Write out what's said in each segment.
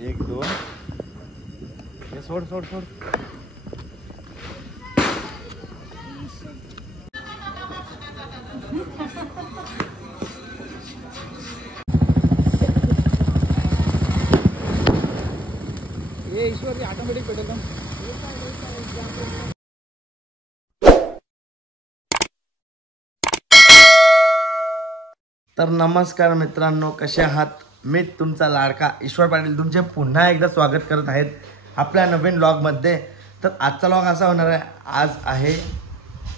एक दोन हे सोड सोड सोड. ये ईश्वर ऑटोमेटिक पेटेल ना. तर नमस्कार मित्रांनो, कसे आहात? मी तुमचा लाडका ईश्वर पाटील तुमचे पुन्हा एकदा स्वागत करत आहेत आपल्या नवीन व्लॉगमध्ये. तर आजचा व्लॉग असा होणार आहे, आज आहे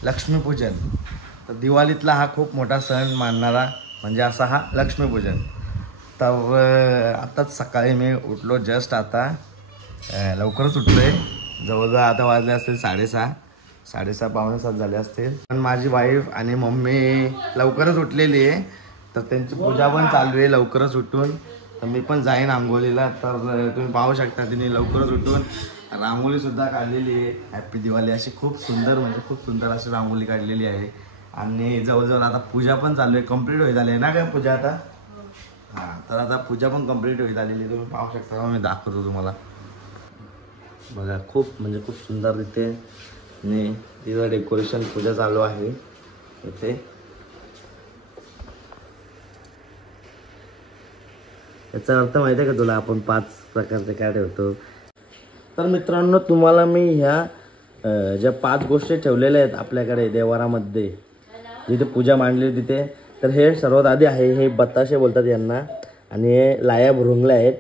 लक्ष्मीपूजन. तर दिवाळीतला हा खूप मोठा सण मानणारा म्हणजे असा हा लक्ष्मीपूजन. तर आताच सकाळी मी उठलो, जस्ट आता लवकरच उठलो आहे. जवळजवळ आता वाजले असतील 6:30 पावणे 7 झाले असतील. पण माझी वाईफ आणि मम्मी लवकरच उठलेली आहे, तर त्यांची पूजा पण चालू आहे लवकरच उठून. तर मी पण जाईन आंघोळीला. तर तुम्ही पाहू शकता तिने लवकरच उठून रांगोळीसुद्धा काढलेली आहे. हॅप्पी दिवाळी अशी खूप सुंदर म्हणजे खूप सुंदर अशी रांगोळी काढलेली आहे. आणि जवळजवळ आता पूजा पण चालू आहे, कंप्लीट होत झाली आहे ना काय पूजा आता. हां, तर आता पूजा पण कंप्लीट होत झालेली आहे. तुम्ही पाहू शकता, मी दाखवतो तुम्हाला. बघा खूप म्हणजे खूप सुंदर रीते तिथं डेकोरेशन पूजा चालू आहे इथे. याचा अर्थ माहिती आहे का तुला, आपण 5 प्रकारचे काय ठेवतो. तर मित्रांनो, तुम्हाला मी ह्या ज्या 5 गोष्टी ठेवलेल्या आहेत आपल्याकडे देवारामध्ये जिथे पूजा मांडली तिथे, तर हे सर्वात आधी आहे हे बताशे बोलतात यांना, आणि हे लाया भुरुंगल्या आहेत,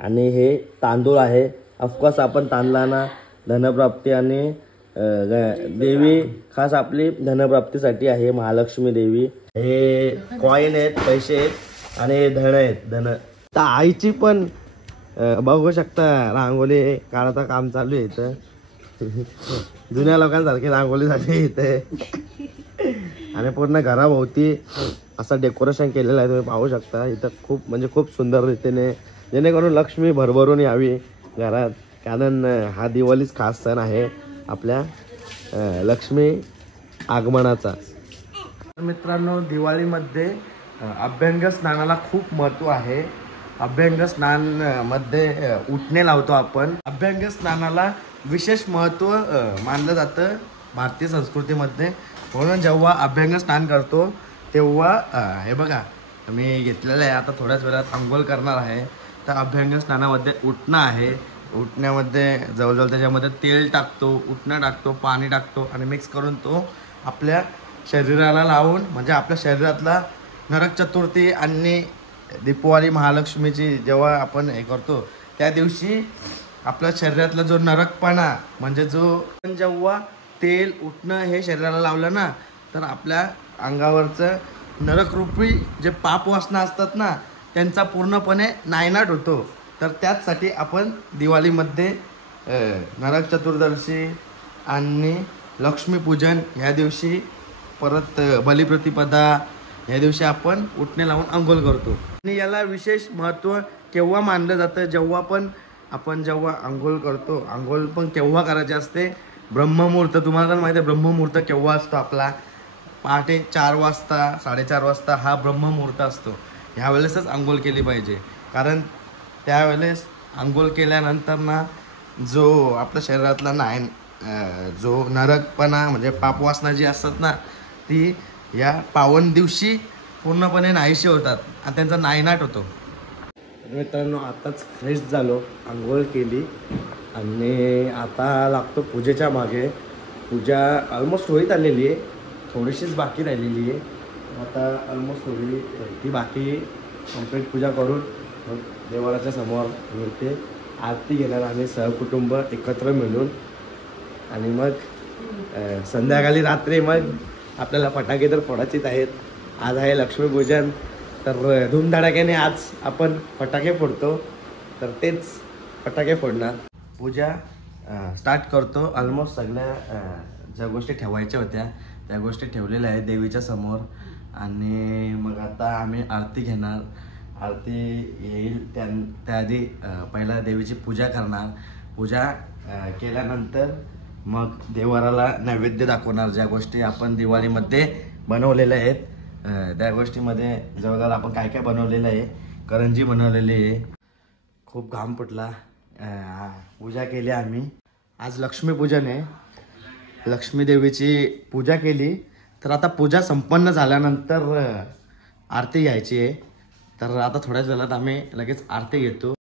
आणि हे तांदूळ आहे. ऑफकोर्स आपण तांदळांना धनप्राप्ती आणि देवी खास आपली धनप्राप्तीसाठी आहे महालक्ष्मी देवी. हे कॉईन आहेत, पैसे आहेत, आणि हे धन आहेत धन. तर आईची पण बघू शकता रांगोळी काढायचं काम चालू आहे इथं. जुन्या लोकांसारखी रांगोळी झाली इथे. आणि पूर्ण घराभोवती असं डेकोरेशन केलेलं आहे, तुम्ही पाहू शकता इथं. खूप म्हणजे खूप सुंदर रीतीने, जेणेकरून लक्ष्मी भरभरून यावी घरात. कारण हा दिवाळीच खास सण आहे आपल्या लक्ष्मी आगमनाचा. मित्रांनो, दिवाळीमध्ये अभ्यंग स्नानाला खूप महत्त्व आहे. अभ्यंग स्नान मध्ये उठणे लावतो आपण. अभ्यंग स्नानाला विशेष महत्त्व मानलं जातं भारतीय संस्कृतीमध्ये. म्हणून जेव्हा अभ्यंग स्नान करतो तेव्हा हे बघा मी घेतलेलं आहे. आता थोड्याच वेळात अंघोळ करणार आहे. तर अभ्यंग स्नानामध्ये उठणं आहे. उठण्यामध्ये जवळजवळ त्याच्यामध्ये तेल टाकतो, उठणं टाकतो, पाणी टाकतो, आणि मिक्स करून तो आपल्या शरीराला लावून, म्हणजे आपल्या शरीरातला नरक चतुर्थी आणि दीपावली महालक्ष्मीची जेव्हा आपण हे करतो त्या दिवशी आपल्या शरीरातला जो नरकपणा, म्हणजे जो जेव्हा तेल उठणं हे शरीराला लावलं ना, तर आपल्या अंगावरचं नरकरूपी जे पाप वासना असतात ना, त्यांचा पूर्णपणे नायनाट होतो. तर त्याचसाठी आपण दिवाळीमध्ये नरक चतुर्दशी आणि लक्ष्मीपूजन ह्या दिवशी, परत बलिप्रतिपदा ह्या दिवशी आपण उठणे लावून अंघोळ करतो. आणि याला विशेष महत्त्व केव्हा मानलं जातं, जेव्हा पण आपण जेव्हा अंघोळ करतो. अंघोळ पण केव्हा करायचे असते? ब्रह्ममुहूर्त. तुम्हाला तर माहिती आहे ब्रह्ममुहूर्त केव्हा असतो आपला? पहाटे 4 वाजता 4:30 वाजता हा ब्रह्ममुहूर्त असतो. ह्यावेळेसच अंघोळ केली पाहिजे. कारण त्यावेळेस अंघोळ केल्यानंतर ना, जो आपल्या शरीरातला जो नरकपणा म्हणजे पापवासना जी असतात ना, ती या पावन दिवशी पूर्णपणे नाहीशी होतात आणि त्यांचा नायनाट होतो. मित्रांनो, आताच फ्रेश झालो, अंघोळ केली, आणि आता लागतो पूजेच्या मागे. पूजा ऑलमोस्ट होईत आलेली आहे, थोडीशीच बाकी राहिलेली आहे. आता ऑलमोस्ट थोडी ती बाकी कंप्लीट पूजा करून मग देवाच्या समोर मिळते आरती घेणार आम्ही सहकुटुंब एकत्र मिळून. आणि मग संध्याकाळी रात्री मग आपल्याला फटाके तर फोडायचेच आहेत. आज आहे लक्ष्मीपूजन, तर धूमधडाक्याने आज आपण फटाके फोडतो. तर तेच फटाके फोडणार. पूजा स्टार्ट करतो. ऑलमोस्ट सगळ्या ज्या गोष्टी ठेवायच्या होत्या त्या गोष्टी ठेवलेल्या आहेत देवीच्या समोर. आणि मग आता आम्ही आरती घेणार. आरती येईल त्याआधी पहिला देवीची पूजा करणार. पूजा केल्यानंतर मग देवाराला नैवेद्य दाखवणार. ज्या गोष्टी आपण दिवाळीमध्ये बनवलेल्या आहेत त्या गोष्टीमध्ये जवळजवळ आपण काय काय बनवलेलं आहे. करंजी बनवलेली आहे, खूप घाम फुटला. पूजा केली आम्ही. आज लक्ष्मीपूजन आहे. लक्ष्मी देवीची पूजा केली. तर आता पूजा संपन्न झाल्यानंतर आरती घ्यायची आहे. तर आता थोड्याच वेळात आम्ही लगेच आरती घेतो.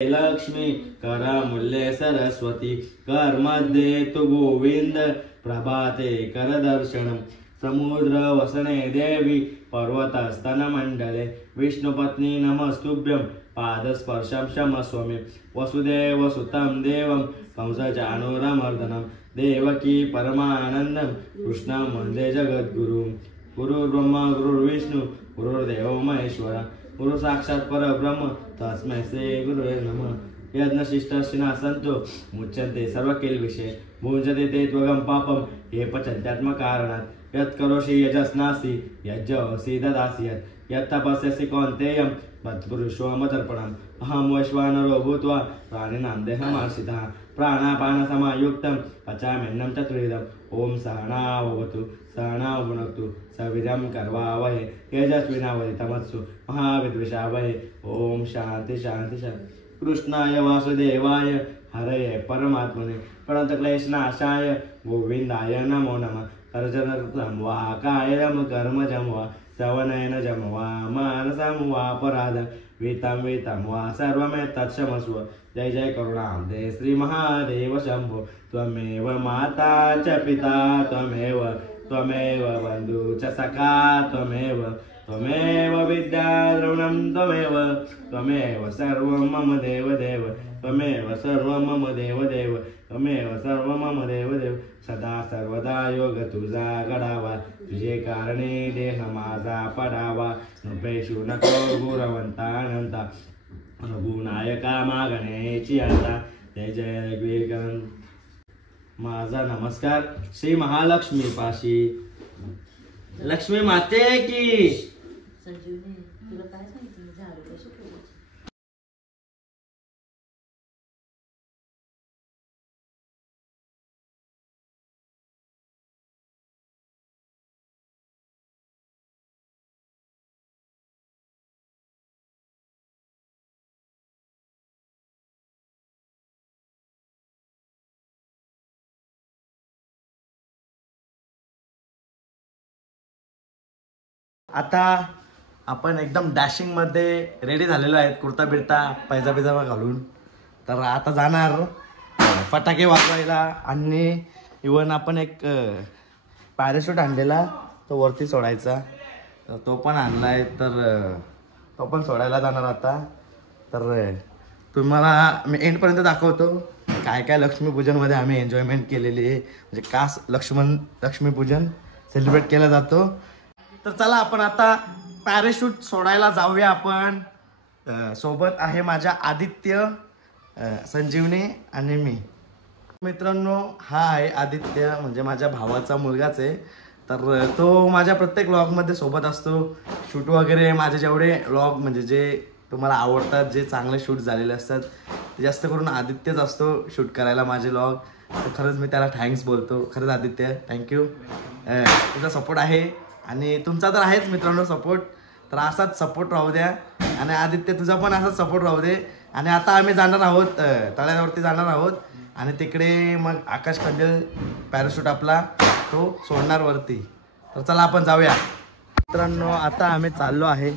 लक्ष्मी करमूल्ये सरस्वती कर्मध्ये तु गोविंद प्रभाते करदर्शनम समुद्र वसने देवी पर्वतस्तन मंडले विष्णुपत्नी नमस्तुभ्यं पादस्पर्शं क्षमस्व मे वसुदेव सुतं देवं कंसचाणूरमर्दनं देवकी परमानन्दं कृष्णं वन्दे जगद्गुरुं गुरुर्ब्रह्मा गुरुर्विष्णु गुरुर्देवो महेश्वर गुरु साक्षात् परब्रह्म तस्मै श्री गुरुवे नमः यज्ञशिष्टाशिना सन्तो मुच्यन्ते सर्वकिल्बिषे भुञ्जते ते त्वगं पापं ये पचन्त्यात्मकारणात् यत् करोषि यजस्नासि यज्जोऽसि ददासि यत् तपस्यसि कौन्तेयं तत्कुरुष्व मदर्पणम् अहं वैश्वानरो भूत्वा प्राणिनां देहमाश्रितः प्राणापानसमायुक्तं पचाम्यन्नं चतुर्विधम् ॐ सहनावतु सहनौ भुनक्तु सविरं कर्वावहे तेजस्विनावधितमत्सु महाविद्विषावहे ॐ शान्ति शान्ति शान्ति। कृष्णाय वासुदेवाय हरये परमात्मने प्रणतक्लेशनाशाय गोविन्दाय नमो नमः। कर्जनकृतं वा कायं कर्मजं वा श्रवणेन वा मानसं वा अपराधं वितं वा सर्वमेतत्क्षमस्व। जय जय करुणाब्धे श्री महादेव शंभो। त्वमेव माता च पिता त्वमेव बन्धु च सखा त्वमेव विद्या द्रविणं त्वमेव सर्वं मम देव त्वमेव सर्वं मम देव त्वमेव सर्वं मम देव। सदा सर्वदा योग तुझा घडावा तुझे कारणे देह माझा पडावा नृपेषु नको गुरवंता रघुनायका मागण्याची आता। जय जय वीरगण। माझा नमस्कार श्री महालक्ष्मी पाशी लक्ष्मी माते की। संजीवनी तुला काय सांगितलं झाडू कशी ठेवायची? आता आपण एकदम डॅशिंग मध्ये रेडी झालेलो आहेत कुर्ता बिर्ता पैजामा घालून. तर आता जाणार फटाके वाजवायला आणि इवन आपण एक पॅराशूट आणलेला तो वरती सोडायचा तो पण आणलाय. तर तो पण सोडायला जाणार आता. तर तुम्हाला मी एंडपर्यंत दाखवतो काय काय लक्ष्मीपूजनमध्ये आम्ही एन्जॉयमेंट केलेली आहे म्हणजे का लक्ष्मीपूजन सेलिब्रेट केला जातो. तर चला आपण आता पॅराशूट सोडायला जाऊया आपण. सोबत आहे माझ्या आदित्य संजीवनी आणि मी. मित्रांनो हा आहे आदित्य म्हणजे माझ्या भावाचा मुलगाच आहे. तर तो माझ्या प्रत्येक व्लॉगमध्ये सोबत असतो. शूट वगैरे माझे जेवढे व्लॉग म्हणजे जे तुम्हाला आवडतात जे चांगले शूट झालेले असतात ते जास्त करून आदित्यच असतो शूट करायला माझे व्लॉग. तर खरंच मी त्याला थँक्स बोलतो. खरंच आदित्य थँक्यू. तुझा सपोर्ट आहे आणि तुमचा तर आहेच मित्रांनो सपोर्ट. तर असाच सपोर्ट राहू द्या आणि आदित्य तुझा पण असाच सपोर्ट राहू दे. आणि आता आम्ही जाणार आहोत तळ्यावरती जाणार आहोत आणि तिकडे मग आकाश कंदील पॅराशूट आपला तो सोडणार वरती. तर चला आपण जाऊया मित्रांनो. आता आम्ही चाललो आहे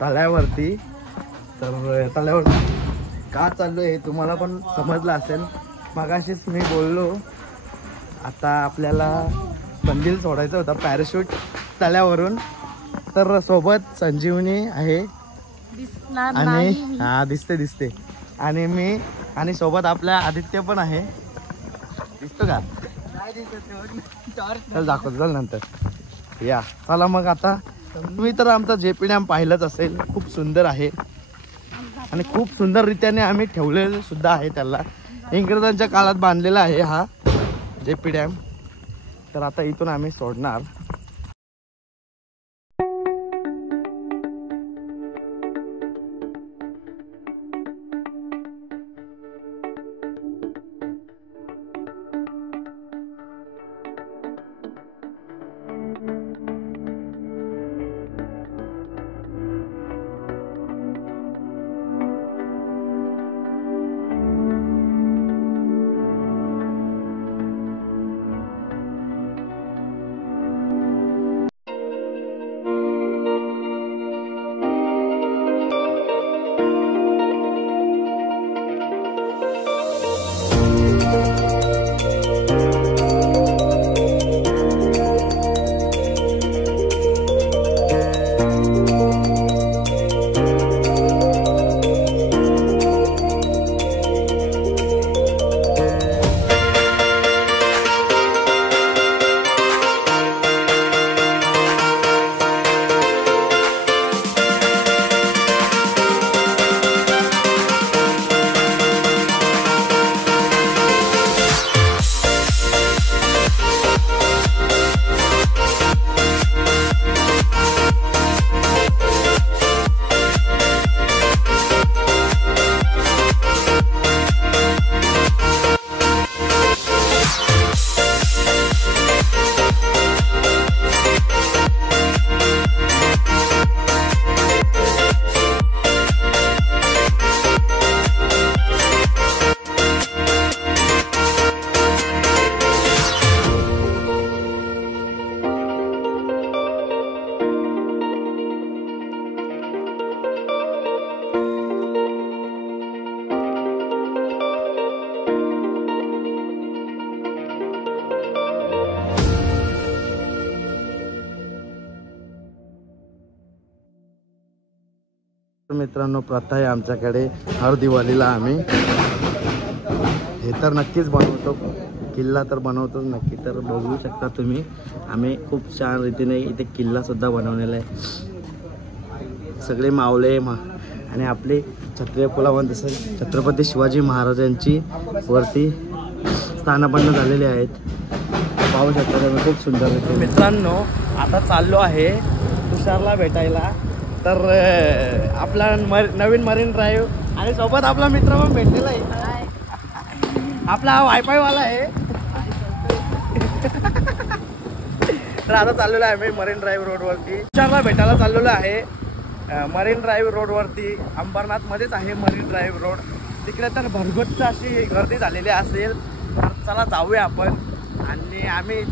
तळ्यावरती. तर तळ्यावरती का चाललो हे तुम्हाला पण समजलं असेल. मगाशीच मी बोललो आता आपल्याला कंदील सोडायचं होतं पॅराशूट तळ्यावरून. तर सोबत संजीवनी आहे आणि हा दिसते आणि मी आणि सोबत आपल्या आदित्य पण आहे. दिसतो का? चल दाखवतो चल नंतर या. चला मग आता तुम्ही तर आमचा जेपी डॅम पाहिलंच असेल. खूप सुंदर आहे आणि खूप सुंदर रीत्याने आम्ही ठेवलेलं सुद्धा आहे त्याला. इंग्रजांच्या काळात बांधलेला आहे हा जेपी डॅम. तर आता इथून आम्ही सोडणार. मित्रांनो प्रथा आहे आमच्याकडे. हर दिवाळीला आम्ही हे तर नक्कीच बनवतो. किल्ला तर बनवतोच नक्की. तर बघू शकता तुम्ही आम्ही खूप छान रीतीने इथे किल्ला सुद्धा बनवलेला आहे. सगळे मावळे आणि आपले क्षत्रिय कुलावंत जसं छत्रपती शिवाजी महाराजांची वरती स्थानापन्न झालेले आहेत. पाहू शकता तुम्ही खूप सुंदर. मित्रांनो आता चाललो आहे तुषारला भेटायला. तर आपला नवीन मरीन ड्राईव्ह आणि सोबत आपला मित्र पण भेटलेला आहे. आपला हा वायफाय वाला आहे. तर आता चाललेलो आहे आम्ही मरीन ड्राईव्ह रोडवरती. तुषारला भेटायला चाललेलो आहे मरीन ड्राईव्ह रोडवरती. अंबरनाथ मध्येच आहे मरीन ड्राईव्ह रोड. तिकडे तर भरगच्च अशी गर्दी झालेली असेल. तर चला जाऊया आपण. आणि आम्ही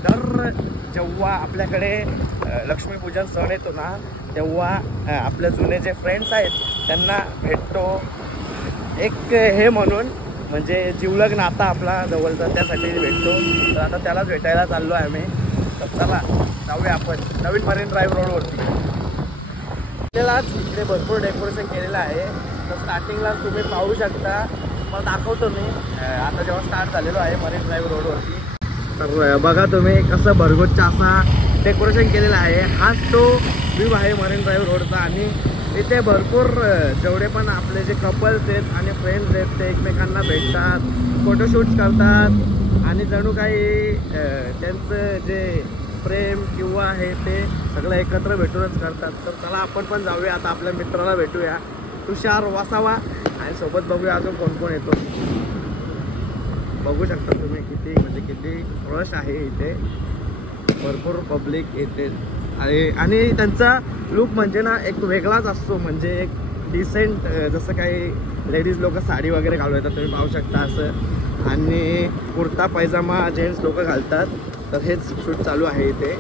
जेव्हा आपल्याकडे लक्ष्मीपूजन सण येतो ना तेव्हा आपले जुने जे फ्रेंड्स आहेत त्यांना भेटतो. एक हे म्हणून म्हणजे जिवलग नाता आपला जवळचा त्यासाठी भेटतो. तर आता त्यालाच भेटायला चाललो आहे आम्ही. तर चला जाऊया आपण नवीन मरीन ड्राईव्ह रोडवरती. आपल्यालाच इकडे भरपूर डेकोरेशन केलेलं आहे. तर स्टार्टिंगलाच तुम्ही पाहू शकता. मला दाखवतो मी आता जेव्हा स्टार्ट झालेलो आहे मरीन ड्राईव्ह रोडवरती. तर बघा तुम्ही कसं भरगच्च असा डेकोरेशन केलेलं आहे. हाच तो व्ह्यू आहे मरीन ड्राईव्ह रोडचा. आणि इथे भरपूर जेवढे पण आपले जे कपल्स आहेत आणि फ्रेंड्स आहेत ते एकमेकांना भेटतात, फोटोशूट्स करतात आणि जणू काही त्यांचं जे प्रेम किंवा हे ते सगळं एकत्र भेटूनच करतात. तर चला आपण पण जाऊया आता आपल्या मित्राला भेटूया तुषार वसावा आणि सोबत बघूया अजून कोण कोण येतो. बघू शकता तुम्ही किती रश आहे इथे. भरपूर पब्लिक येते आणि त्यांचा लुक म्हणजे ना एक वेगळाच असतो. म्हणजे एक डिसेंट जसं काही लेडीज लोक साडी वगैरे घालून येतात, तुम्ही पाहू शकता असं. आणि कुर्ता पैजामा जेंट्स लोक घालतात. तर हेच शूट चालू आहे इथे.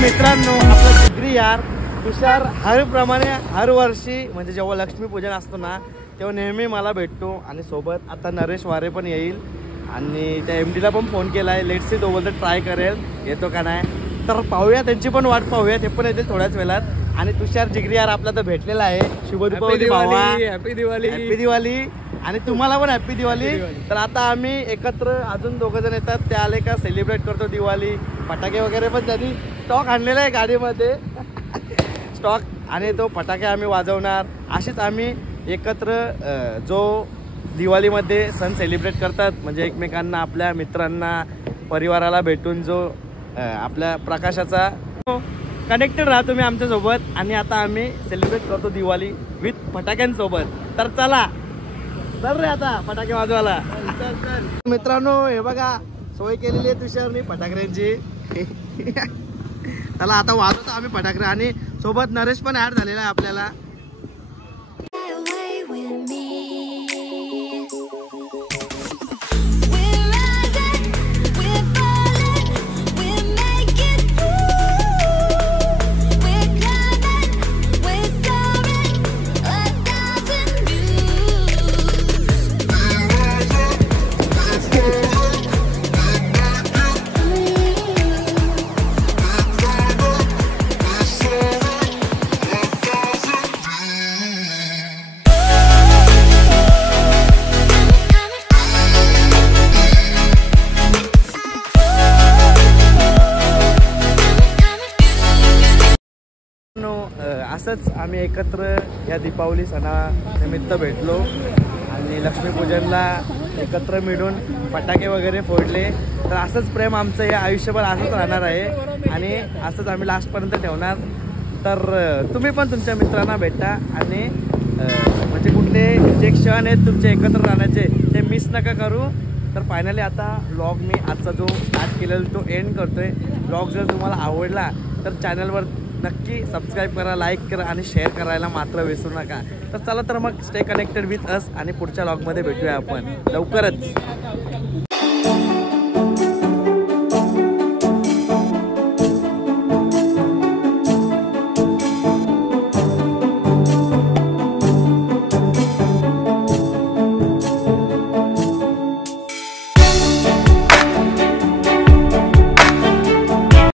मित्रांनो, आपला जिगरी यार तुषार हर वर्षी म्हणजे जेव्हा लक्ष्मीपूजन असतो ना तेव्हा नेहमी मला भेटतो. आणि सोबत आता नरेश वारे पण येईल. आणि त्या MDला पण फोन केला आहे. लेट्स सी तो बोलतो ट्राय करेल येतो का नाही. तर पाहूया, त्यांची पण वाट पाहूया, ते पण येतील थोड्याच वेळात. आणि तुषार जिगरी यार आपला तर भेटलेला आहे. शुभ दीपावली भावा. हॅपी दिवाळी. हॅपी दिवाळी. आणि तुम्हाला पण हॅपी दिवाळी. तर आता आम्ही एकत्र अजून 2 जण येतात, ते आले का सेलिब्रेट करतो दिवाळी. फटाके वगैरे पण त्यांनी स्टॉक आणलेला आहे गाडीमध्ये स्टॉक. आणि तो फटाके आम्ही वाजवणार. असेच आम्ही एकत्र जो दिवाळीमध्ये सण सेलिब्रेट करतात, म्हणजे एकमेकांना, आपल्या मित्रांना, परिवाराला भेटून जो आपल्या प्रकाशाचा कनेक्टेड राहा तुम्ही आमच्यासोबत. आणि आता आम्ही सेलिब्रेट करतो दिवाळी विथ फटाक्यांसोबत. तर चला चल रे आता फटाके वाजवायला. मित्रांनो, हे बघा सोय केलेली आहे तुषारनी फटाकड्यांची. त्याला आता वाजवतो आम्ही फटाकडे. आणि सोबत नरेश पण ऍड झालेला आहे आपल्याला. असंच आम्ही एकत्र या दीपावली सणानिमित्त भेटलो आणि लक्ष्मीपूजनला एकत्र मिळून फटाके वगैरे फोडले. तर असंच प्रेम आमचं हे आयुष्यभर असंच राहणार आहे आणि असंच आम्ही लास्टपर्यंत ठेवणार. तर तुम्ही पण तुमच्या मित्रांना भेटा आणि म्हणजे कुठले जे क्षण आहेत तुमचे एकत्र राहण्याचे ते मिस नका करू. तर फायनली आता व्लॉग मी आजचा जो स्टार्ट केलेला तो एंड करतोय. व्लॉग जर तुम्हाला आवडला तर चॅनलवर नक्की सबस्क्राईब करा, लाईक करा आणि शेअर करायला मात्र विसरू नका. तर चला तर मग स्टे कनेक्टेड विथ अस आणि पुढच्या व्लॉगमध्ये भेटूया आपण लवकरच.